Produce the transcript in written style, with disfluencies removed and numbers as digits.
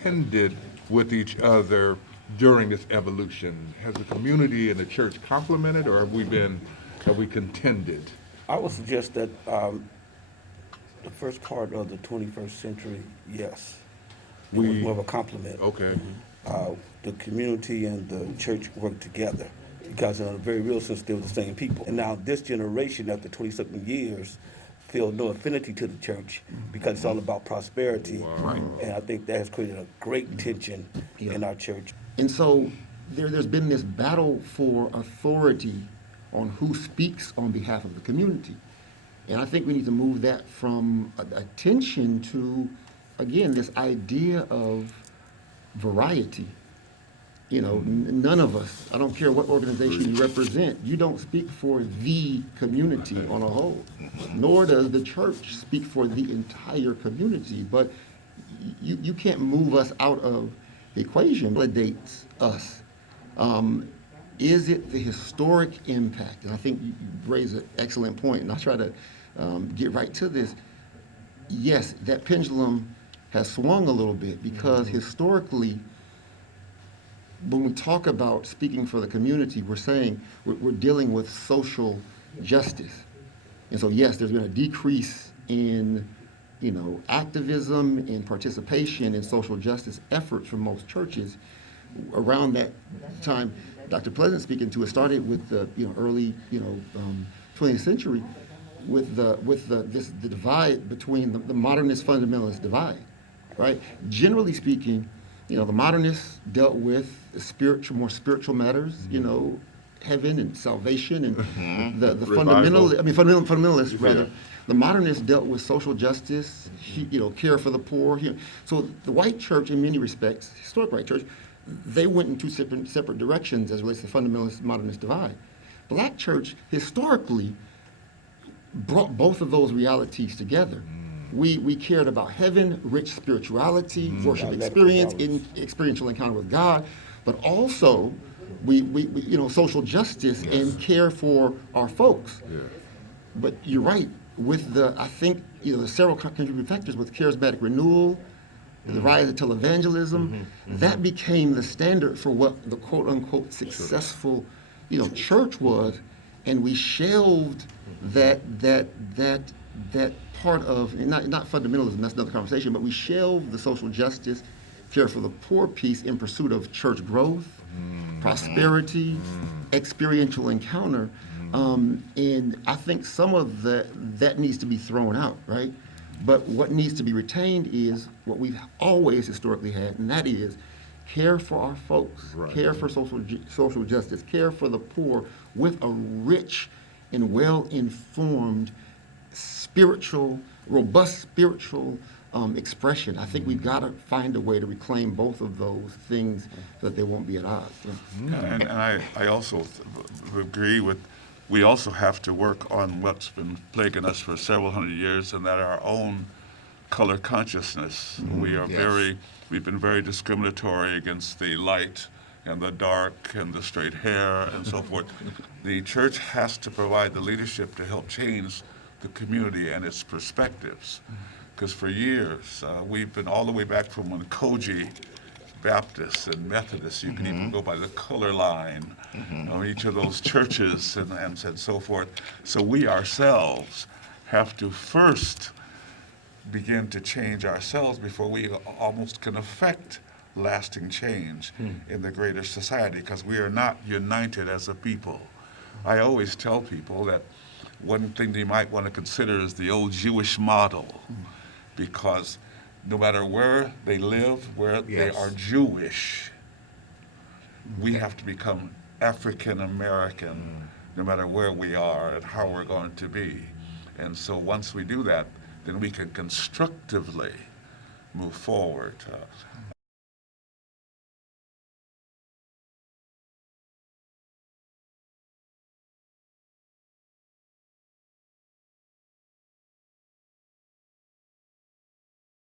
contended with each other during this evolution? Has the community and the church complemented, or have we contended? I would suggest that the first part of the 21st century, yes, it was more of a compliment. Okay. The community and the church worked together because in a very real sense they were the same people. And now this generation, after 20-something years, feel no affinity to the church because it's all about prosperity. Right. And I think that has created a great tension in our church. And so there's been this battle for authority on who speaks on behalf of the community. And I think we need to move that from attention to, again, this idea of variety. You know, none of us, I don't care what organization you represent, you don't speak for the community on a whole, nor does the church speak for the entire community. But you can't move us out of the equation. Validates us. Is it the historic impact? And I think you raise an excellent point, and I'll try to get right to this. Yes, that pendulum has swung a little bit because historically, when we talk about speaking for the community, we're saying we're dealing with social justice. And so, yes, there's been a decrease in, activism and participation in social justice efforts from most churches. Around that time, Dr. Pleasant speaking to, it started with the early 20th century with the divide between the modernist fundamentalist divide, right? Generally speaking, the modernists dealt with more spiritual matters, heaven and salvation and the fundamentalists rather. The modernists dealt with social justice, care for the poor. So the white church, in many respects, historic white church, they went in two separate directions as it relates to the fundamentalist modernist divide. Black church historically brought both of those realities together. We cared about heaven, rich spirituality, worship experience, experiential encounter with God, but also we social justice and care for our folks. Yeah. But you're right, with I think the several contributing factors with charismatic renewal, the rise of televangelism, that became the standard for what the quote unquote successful church was, and we shelved that part of, not fundamentalism, that's another conversation, but we shelved the social justice, care for the poor piece in pursuit of church growth, prosperity, experiential encounter. And I think some of that needs to be thrown out, right? But what needs to be retained is what we've always historically had, and that is care for our folks, care for social justice, care for the poor with a rich and well-informed robust spiritual expression. I think we've got to find a way to reclaim both of those things so that they won't be at odds. And I also agree with, we also have to work on what's been plaguing us for several hundred years, and that our own color consciousness. We've been very discriminatory against the light and the dark and the straight hair and so forth. The church has to provide the leadership to help change the community and its perspectives. Because for years, we've been all the way back from when Koji Baptists and Methodists, you can even go by the color line of each of those churches and so forth. So we ourselves have to first begin to change ourselves before we almost can affect lasting change in the greater society, because we are not united as a people. I always tell people that one thing they might want to consider is the old Jewish model, because no matter where they live, where they are Jewish, we have to become African American, no matter where we are and how we're going to be. And so once we do that, then we can constructively move forward.